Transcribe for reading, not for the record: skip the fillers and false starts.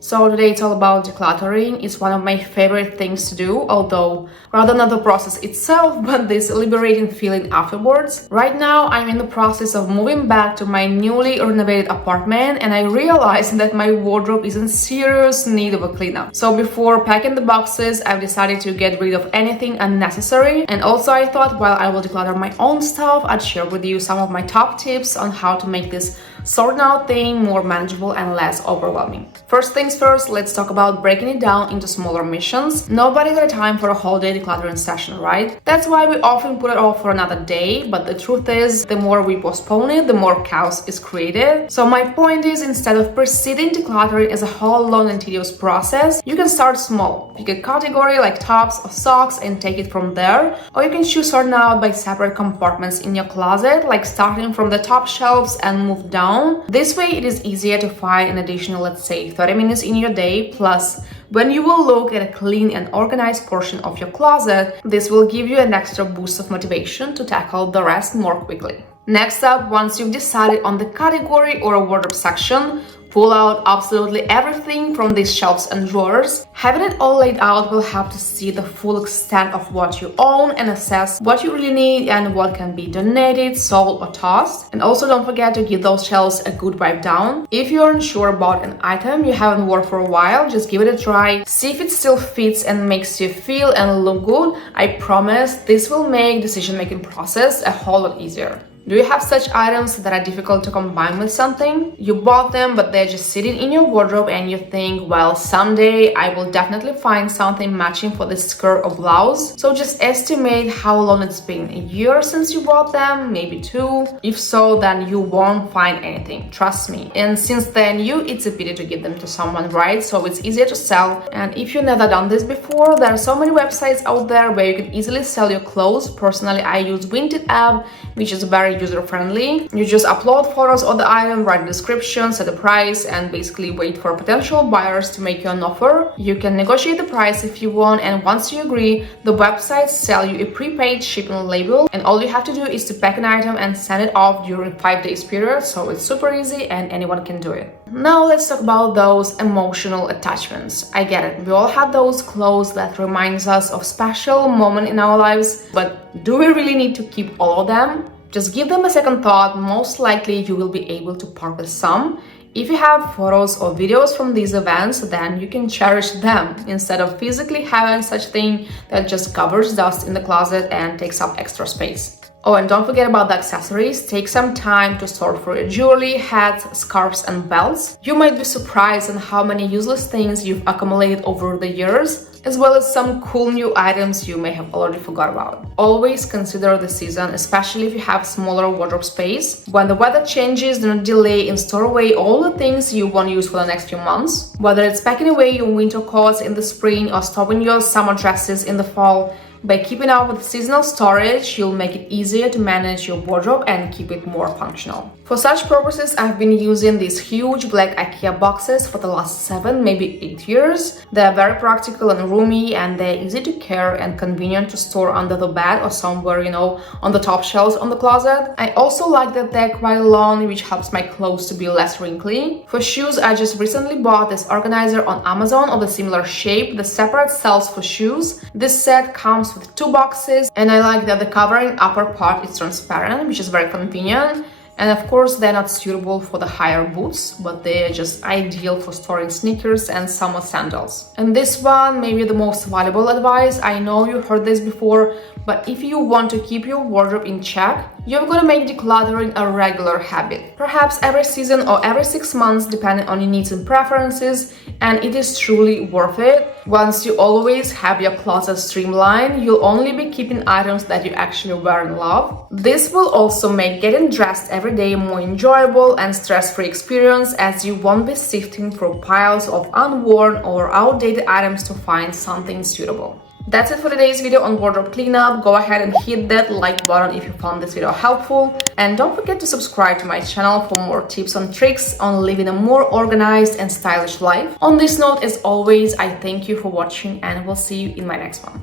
So today it's all about decluttering. It's one of my favorite things to do, although rather not the process itself, but this liberating feeling afterwards. Right now I'm in the process of moving back to my newly renovated apartment, and I realized that my wardrobe is in serious need of a cleanup. So before packing the boxes, I've decided to get rid of anything unnecessary, and also I thought while I will declutter my own stuff, I'd share with you some of my top tips on how to make this sorting out thing more manageable and less overwhelming. First things first, let's talk about breaking it down into smaller missions. Nobody got time for a whole day decluttering session, right? That's why we often put it off for another day, but the truth is, the more we postpone it, the more chaos is created. So my point is, instead of proceeding decluttering as a whole long and tedious process, you can start small. Pick a category like tops or socks and take it from there, or you can choose sorting out by separate compartments in your closet, like starting from the top shelves and move down. This way it is easier to find an additional, let's say, 30 minutes in your day. Plus, when you will look at a clean and organized portion of your closet, this will give you an extra boost of motivation to tackle the rest more quickly. Next up, once you've decided on the category or a wardrobe section, pull out absolutely everything from these shelves and drawers. Having it all laid out will help to see the full extent of what you own and assess what you really need and what can be donated, sold, or tossed. And also don't forget to give those shelves a good wipe down. If you're unsure about an item you haven't worn for a while, just give it a try. See if it still fits and makes you feel and look good. I promise this will make decision-making process a whole lot easier. Do you have such items that are difficult to combine with something? You bought them, but they're just sitting in your wardrobe and you think, well, someday I will definitely find something matching for this skirt or blouse. So just estimate how long it's been. A year since you bought them? Maybe 2? If so, then you won't find anything. Trust me. And since they're new, it's a pity to give them to someone, right? So it's easier to sell. And if you've never done this before, there are so many websites out there where you can easily sell your clothes. Personally, I use Vinted app, which is very user-friendly. You just upload photos of the item, write a description, set a price, and basically wait for potential buyers to make you an offer. You can negotiate the price if you want, and once you agree, the websites sell you a prepaid shipping label, and all you have to do is to pack an item and send it off during 5 days period, so it's super easy and anyone can do it. Now let's talk about those emotional attachments. I get it, we all have those clothes that reminds us of special moment in our lives, but do we really need to keep all of them? Just give them a second thought. Most likely you will be able to part with some. If you have photos or videos from these events, then you can cherish them instead of physically having such thing that just covers dust in the closet and takes up extra space. Oh, and don't forget about the accessories. Take some time to sort through your jewelry, hats, scarves, and belts. You might be surprised on how many useless things you've accumulated over the years, as well as some cool new items you may have already forgot about. Always consider the season, especially if you have smaller wardrobe space. When the weather changes, do not delay and store away all the things you won't use for the next few months. Whether it's packing away your winter coats in the spring or storing your summer dresses in the fall, by keeping up with seasonal storage, you'll make it easier to manage your wardrobe and keep it more functional. For such purposes, I've been using these huge black IKEA boxes for the last 7, maybe 8 years. They're very practical and roomy, and they're easy to carry and convenient to store under the bed or somewhere, on the top shelves on the closet. I also like that they're quite long, which helps my clothes to be less wrinkly. For shoes, I just recently bought this organizer on Amazon of a similar shape, the separate cells for shoes. This set comes with 2 boxes, and I like that the covering upper part is transparent, which is very convenient. And of course, they're not suitable for the higher boots, but they're just ideal for storing sneakers and summer sandals. And this one may be the most valuable advice. I know you heard this before, but if you want to keep your wardrobe in check, you've got to make decluttering a regular habit. Perhaps every season or every 6 months, depending on your needs and preferences, and it is truly worth it. Once you always have your closet streamlined, you'll only be keeping items that you actually wear and love. This will also make getting dressed every day more enjoyable and stress-free experience, as you won't be sifting through piles of unworn or outdated items to find something suitable. That's it for today's video on wardrobe cleanup. Go ahead and hit that like button if you found this video helpful. And don't forget to subscribe to my channel for more tips and tricks on living a more organized and stylish life. On this note, as always, I thank you for watching and we'll see you in my next one.